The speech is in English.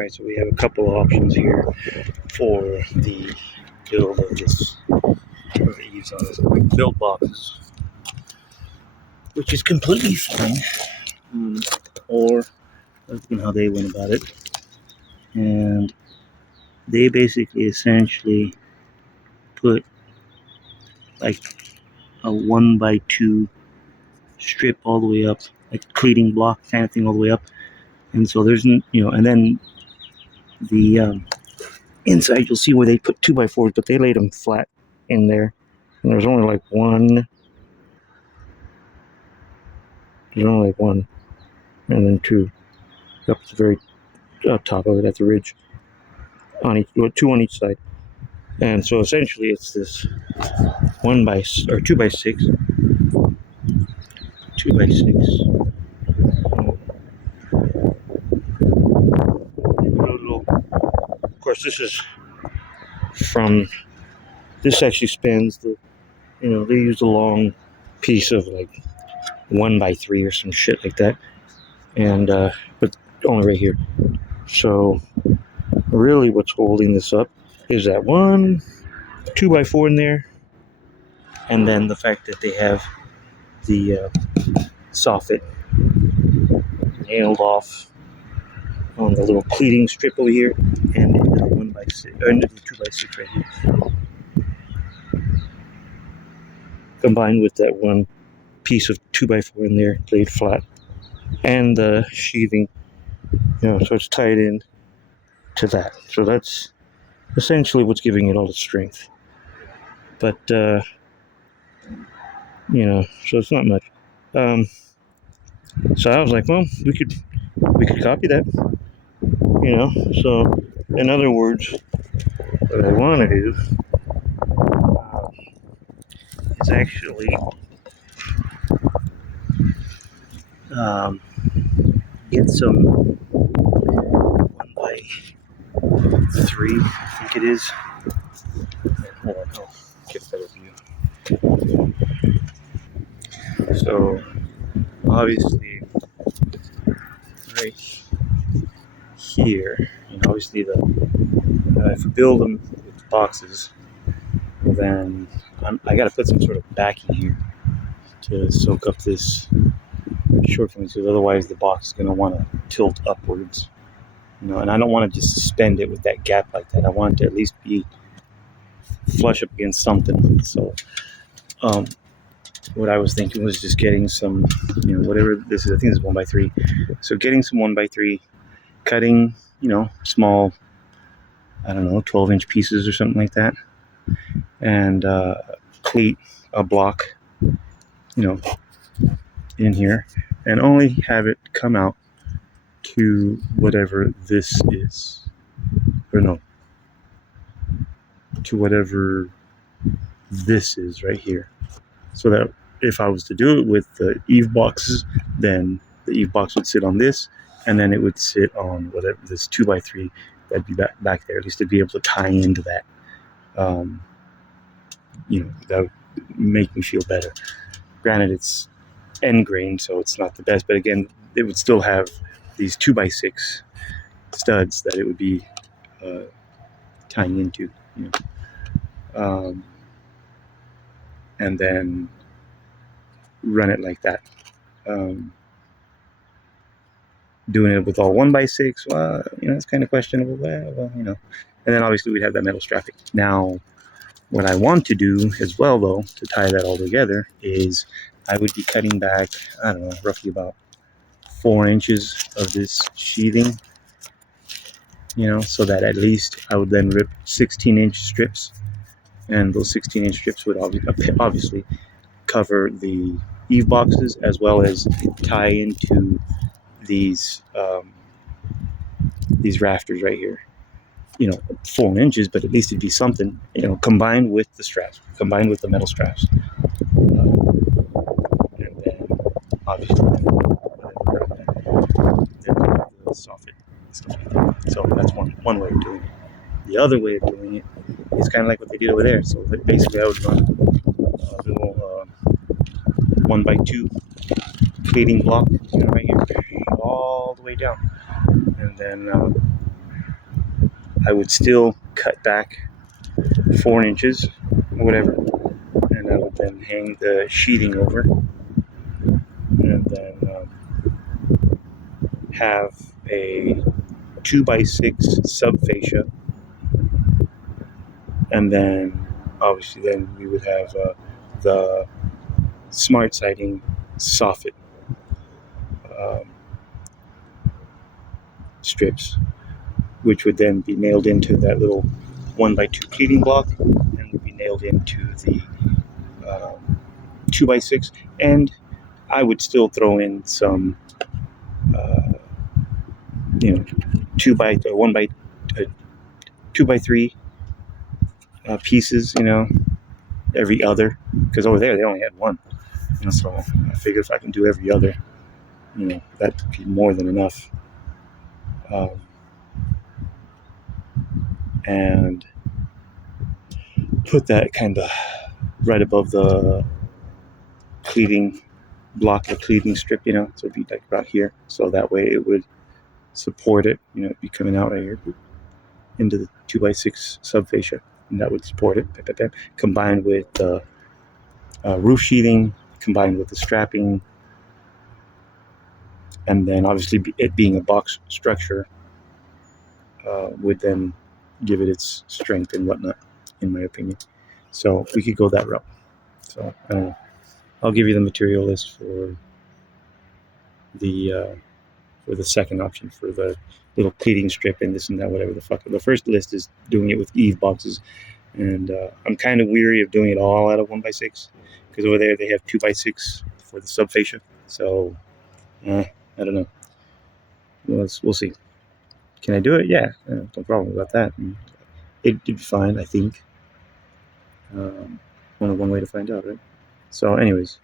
Alright, so we have a couple of options here for the build of this, or the eaves on this quick build boxes, which is completely fine. Or look at how they went about it, and they basically essentially put like a 1x2 strip all the way up, like cleating block kind of thing all the way up, and so there's and then the inside you'll see where they put 2x4s, but they laid them flat in there, and there's only like one, and then two up at the very top of it at the ridge on each, two on each side. And so essentially it's this 2x6 of course this actually spans the, they used a long piece of like 1x3 or some shit like that, and but only right here. So really what's holding this up is that one 2x4 in there, and then the fact that they have the soffit nailed off on the little pleating strip over here, and into the 1x6 or into the 2x6 right here, combined with that one piece of 2x4 in there laid flat, and the sheathing, so it's tied in to that. So that's essentially what's giving it all the strength. But so it's not much. So I was like, well, we could copy that, So in other words, what I want to do is actually get some 1x3, I think it is. Hold on, I'll get a better view. So obviously right here, obviously if we build them with boxes, then I got to put some sort of backing here to soak up this shortcomings, because otherwise the box is going to want to tilt upwards, and I don't want to just suspend it with that gap like that. I want it to at least be flush up against something. So what I was thinking was just getting some, whatever this is, I think this is 1x3. So getting some 1x3, cutting, small, 12-inch pieces or something like that, and cleat a block, in here, and only have it come out to whatever this is, to whatever this is right here, so that if I was to do it with the eave boxes, then the eave box would sit on this, and then it would sit on whatever this 2x3 that'd be back there, at least to be able to tie into that. That would make me feel better. Granted, it's end grain, so it's not the best, but again, it would still have these 2x6 studs that it would be tying into, and then run it like that. Doing it with all 1x6, well, it's kind of questionable. Well, and then obviously we'd have that metal strapping. Now, what I want to do as well, though, to tie that all together, is I would be cutting back, roughly about 4 inches of this sheathing, so that at least I would then rip 16-inch strips, and those 16-inch strips would obviously cover the eave boxes as well as tie into these rafters right here. 4 inches, but at least it'd be something, combined with the straps, combined with the metal straps. And then obviously the soffit and stuff like that. So that's one way of doing it. The other way of doing it is kind of like what they did over there. So basically I would run a little 1x2 plating block, right here, all the way down, and then I would still cut back 4 inches or whatever, and I would then hang the sheeting over, and then have a 2x6 sub fascia, and then obviously then we would have the smart siding soffit um, strips, which would then be nailed into that little 1x2 pleating block, and would be nailed into the 2x6. And I would still throw in some, uh, 2x3 pieces, every other, because over there they only had one. So I figure if I can do every other, that would be more than enough. And put that kind of right above the cleating block, the cleating strip, so it'd be like about here. So that way it would support it, it'd be coming out right here into the 2x6 sub fascia, and that would support it, combined with the roof sheathing, combined with the strapping, and then obviously it being a box structure would then give it its strength and whatnot, in my opinion. So we could go that route. So I don't know. I'll give you the material list for the second option, for the little pleating strip and this and that, whatever the fuck. The first list is doing it with eave boxes, and I'm kind of weary of doing it all out of 1x6, because over there they have 2x6 for the sub fascia. So I don't know. We'll see. Can I do it? Yeah, no problem about that. It'd be fine, I think. One way to find out, right? So, anyways,